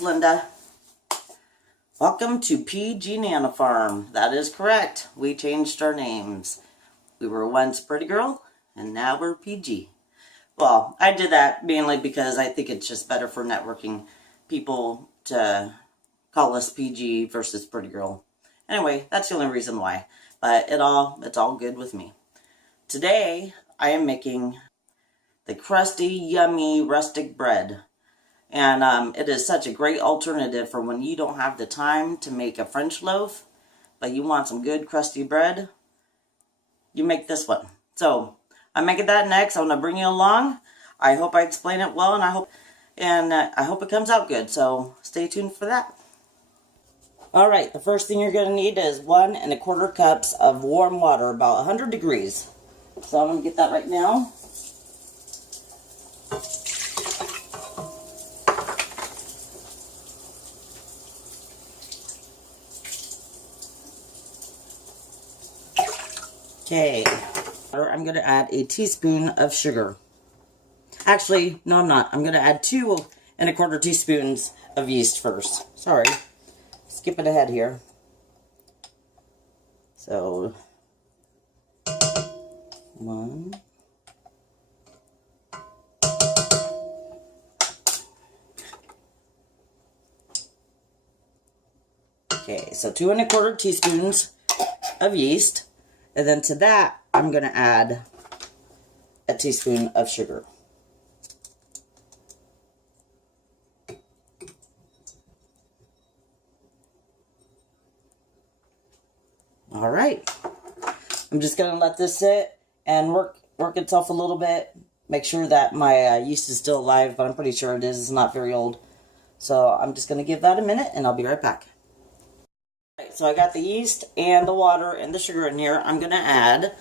it's Linda. Welcome to PG Nana Farm. That is correct. We changed our names. We were once Pretty Girl, and now we're PG. Well, I did that mainly because I think it's just better for networking people to call us PG versus Pretty Girl. Anyway, that's the only reason why. But it's all good with me. Today, I am making the crusty, yummy, rustic bread. And it is such a great alternative for when you don't have the time to make a French loaf, but you want some good crusty bread. You make this one. So I'm making that next. I'm gonna bring you along. I hope I explain it well, and I hope it comes out good. So stay tuned for that. All right. The first thing you're gonna need is 1 1/4 cups of warm water, about 100 degrees. So I'm gonna get that right now. Okay, I'm going to add a teaspoon of sugar. Actually, no I'm not. I'm going to add 2 1/4 teaspoons of yeast first. Sorry, skipping ahead here. So, 1. Okay, so 2 1/4 teaspoons of yeast. And then to that, I'm going to add a teaspoon of sugar. All right. I'm just going to let this sit and work itself a little bit. Make sure that my yeast is still alive, but I'm pretty sure it is. It's not very old. So I'm just going to give that a minute, and I'll be right back. So I got the yeast and the water and the sugar in here. I'm going to add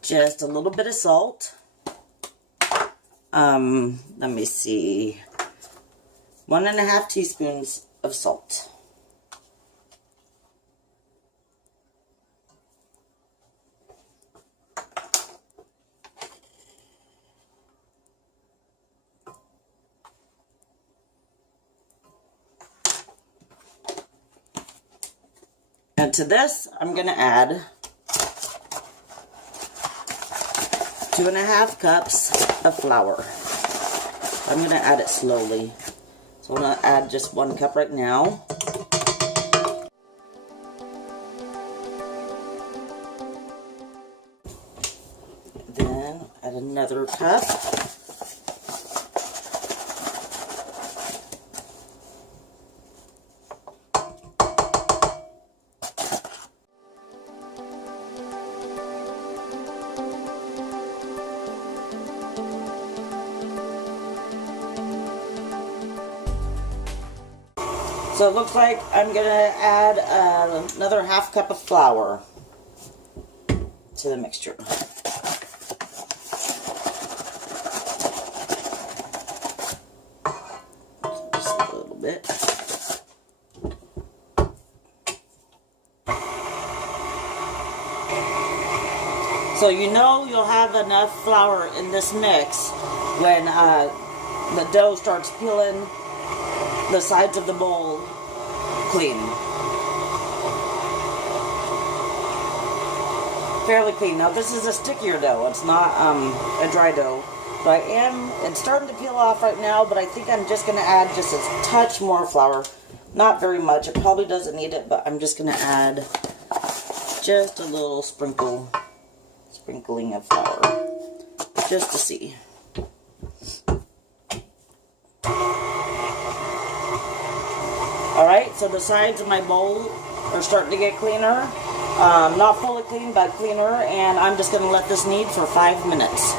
just a little bit of salt. Let me see. 1 1/2 teaspoons of salt. And to this, I'm going to add 2 1/2 cups of flour. I'm going to add it slowly. So I'm going to add just 1 cup right now. Then add another cup. So it looks like I'm going to add another 1/2 cup of flour to the mixture. Just a little bit. So you know you'll have enough flour in this mix when the dough starts peeling the sides of the bowl clean. Fairly clean. Now this is a stickier dough. It's not a dry dough. But it's starting to peel off right now, but I think I'm just going to add just a touch more flour. Not very much. It probably doesn't need it, but I'm just going to add just a little sprinkling of flour. Just to see. Alright, so the sides of my bowl are starting to get cleaner. Not fully clean, but cleaner. And I'm just going to let this knead for 5 minutes.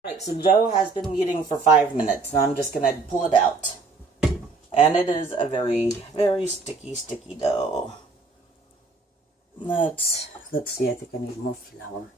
Alright, so dough has been kneading for 5 minutes. Now I'm just going to pull it out. And it is a very, very sticky dough. Let's see, I think I need more flour.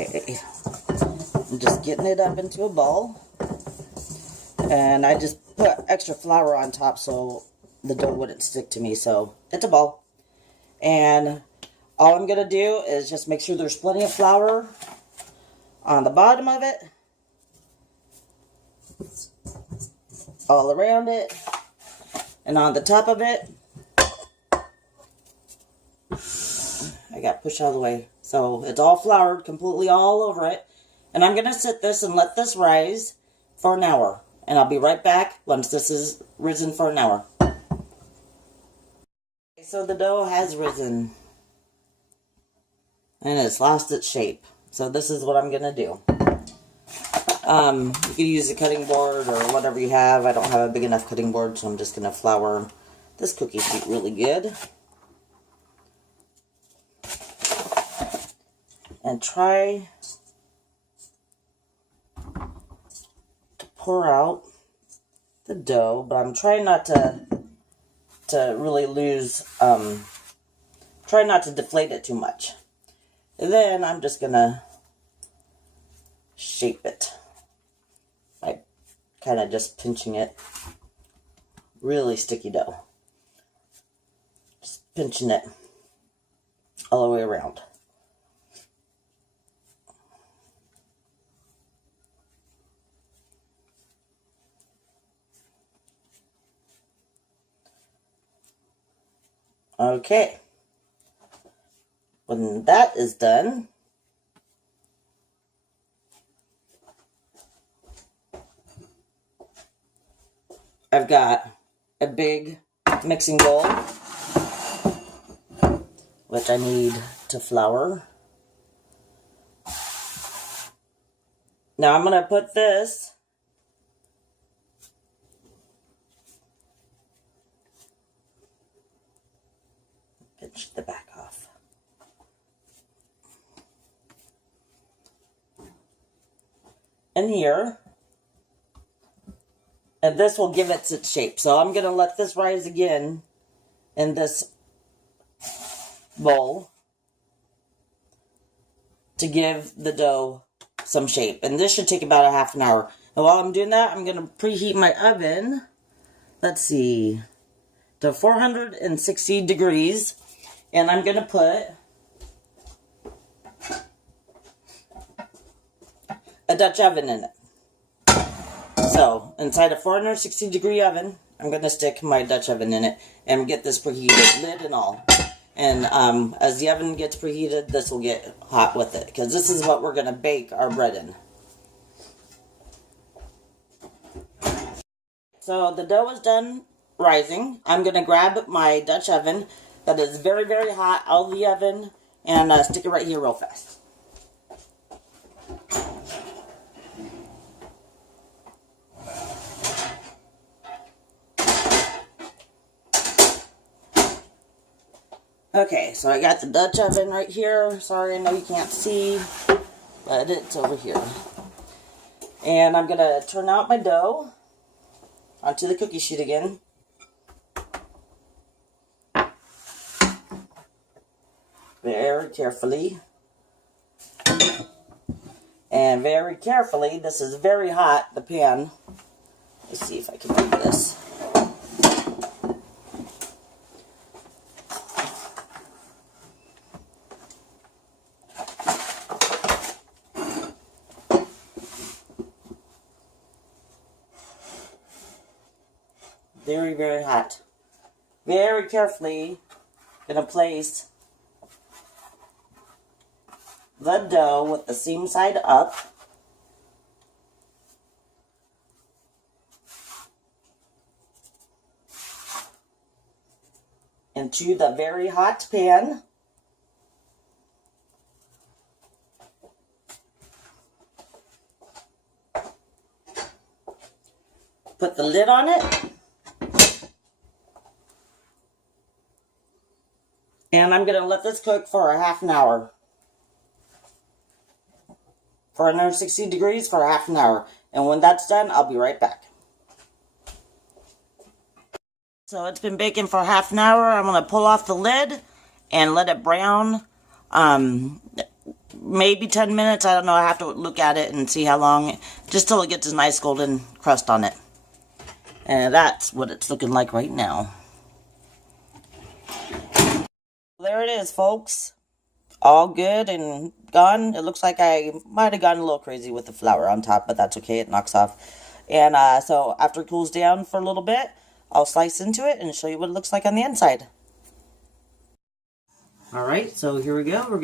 Okay, I'm just getting it up into a bowl. And I just put extra flour on top so the dough wouldn't stick to me. So it's a ball. And all I'm going to do is just make sure there's plenty of flour on the bottom of it, all around it, and on the top of it. I got pushed out of the way. So it's all floured completely all over it. And I'm going to sit this and let this rise for an hour. And I'll be right back once this is risen for an hour. So the dough has risen. And it's lost its shape. So this is what I'm going to do. You can use a cutting board or whatever you have. I don't have a big enough cutting board, so I'm just going to flour this cookie sheet really good. And try to pour out the dough, but I'm trying not to really lose, try not to deflate it too much. And then I'm just gonna shape it by kind of just pinching it. Really sticky dough. Just pinching it all the way around. Okay, when that is done, I've got a big mixing bowl, which I need to flour. Now I'm going to put this pinch the back off. In here. And this will give it its shape. So I'm going to let this rise again in this bowl to give the dough some shape. And this should take about a half an hour. And while I'm doing that, I'm going to preheat my oven. Let's see. To 460 degrees. And I'm going to put a Dutch oven in it. So, inside a 460 degree oven, I'm going to stick my Dutch oven in it and get this preheated, lid and all. And as the oven gets preheated, this will get hot with it. Because this is what we're going to bake our bread in. So, the dough is done rising. I'm going to grab my Dutch oven that is very, very hot out of the oven and stick it right here real fast. Okay, so I got the Dutch oven right here. Sorry, I know you can't see, but it's over here. And I'm going to turn out my dough onto the cookie sheet again. Very carefully. And very carefully, this is very hot, the pan. Let's see if I can move this. Very, very hot. Very carefully, gonna place the dough with the seam side up. Into the very hot pan. Put the lid on it. And I'm going to let this cook for a half an hour. 460 degrees for a half an hour. And when that's done, I'll be right back. So it's been baking for half an hour. I'm going to pull off the lid and let it brown maybe 10 minutes. I don't know. I have to look at it and see how long. Just till it gets a nice golden crust on it. And that's what it's looking like right now. There it is, folks. All good and gone. It looks like I might have gotten a little crazy with the flour on top, but that's okay. It knocks off. And so after it cools down for a little bit, I'll slice into it and show you what it looks like on the inside. Alright, so here we go. We're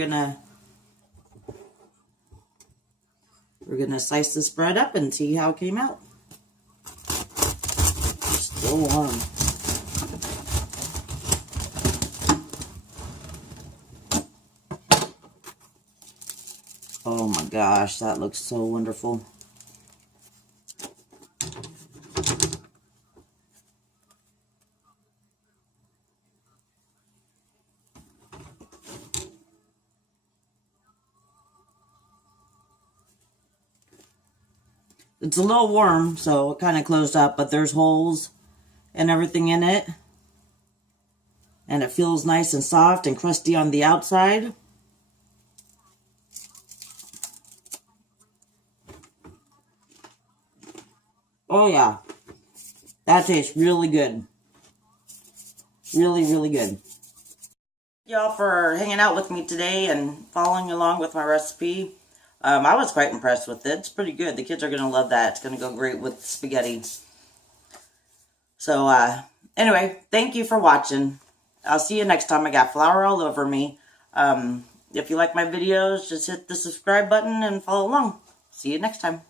gonna slice this bread up and see how it came out. Still warm. Oh my gosh, that looks so wonderful. It's a little warm, so it kind of closed up, but there's holes and everything in it. And it feels nice and soft and crusty on the outside. Oh yeah, that tastes really good. Really, really good. Y'all for hanging out with me today and following along with my recipe. I was quite impressed with it. It's pretty good. The kids are going to love that. It's going to go great with spaghetti. So, anyway, thank you for watching. I'll see you next time. I got flour all over me. If you like my videos, just hit the subscribe button and follow along. See you next time.